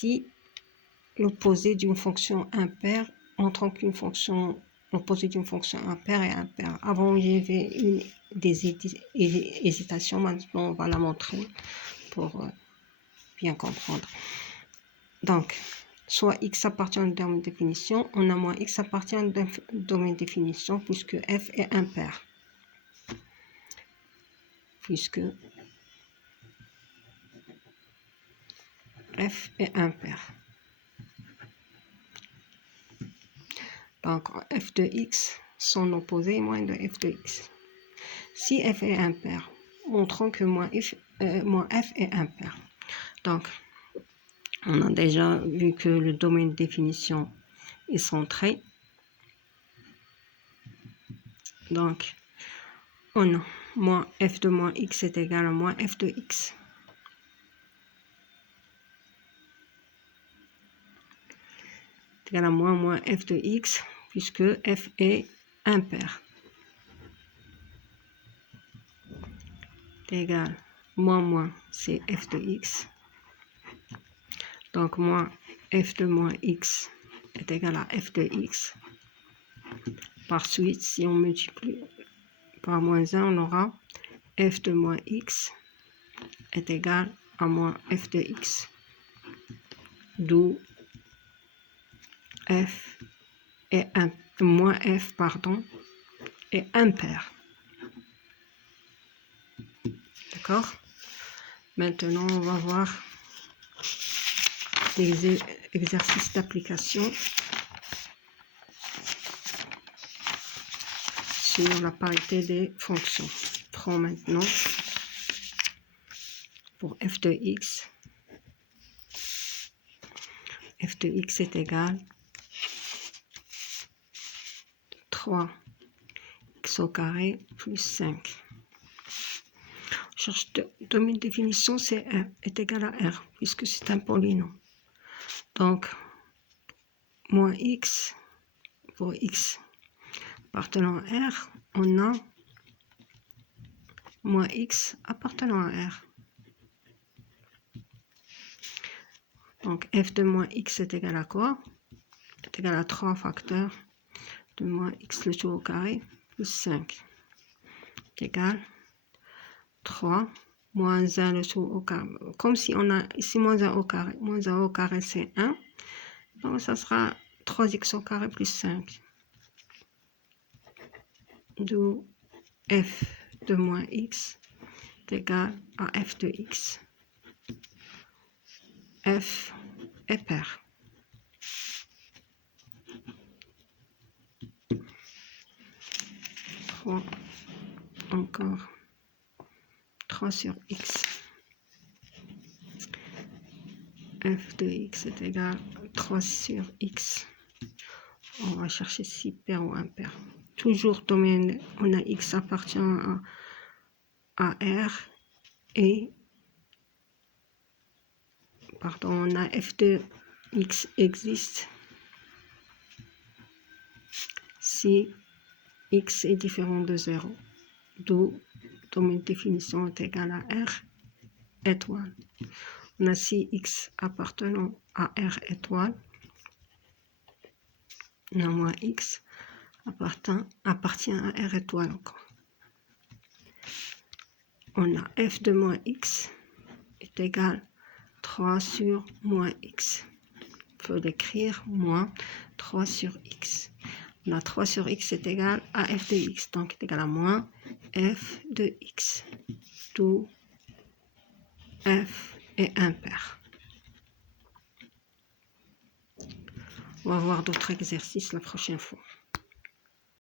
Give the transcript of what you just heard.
si l'opposé d'une fonction impaire, montrant qu'une fonction, l'opposé d'une fonction impaire est impaire. Avant, il y avait des hésitations, maintenant on va la montrer pour bien comprendre. Donc, soit x appartient au domaine de définition, on a moins x appartient au domaine de définition puisque f est impair. Puisque f est impair. Donc, f de x, son opposé est moins de f de x. Si f est impair, montrons que moins f est impair. Donc, on a déjà vu que le domaine de définition est centré. Donc, on a moins f de moins x est égal à moins f de x. C'est égal à moins f de x, puisque f est impair. C'est égal moins c'est f de x. Donc, moins f de moins x est égal à f de x. Par suite, si on multiplie par moins 1, on aura f de moins x est égal à moins f de x. D'où f est moins f, est impair. D'accord? Maintenant, on va voir les exercices d'application sur la parité des fonctions. Prends maintenant pour f de x. F de x est égal 3x au carré plus 5. Cherche de domaine de définition, c'est r est égal à r, puisque c'est un polynôme. Donc, moins x pour x appartenant à r, on a moins x appartenant à r. Donc, f de moins x est égal à quoi? C'est égal à 3 facteurs de moins x le tout au carré plus 5. C'est égal 3 moins 1 le tout au carré. Comme si on a ici moins 1 au carré. Moins 1 au carré, c'est 1. Donc, ça sera 3x au carré plus 5. D'où f de moins x est égal à f de x. F est pair. Encore 3 sur x. F de x est égal à 3 sur x. On va chercher si pair ou impair. Toujours domaine, on a x appartient à r et on a f de x existe si x est différent de 0. D'où domaine de définition est égal à r étoile. On a si x appartenant à r étoile, on a moins x appartient à r étoile encore. On a f de moins x est égal 3 sur moins x. Il faut l'écrire moins 3 sur x. On a 3 sur x est égal à f de x, donc est égal à moins f de x. D'où f est impair. On va voir d'autres exercices la prochaine fois.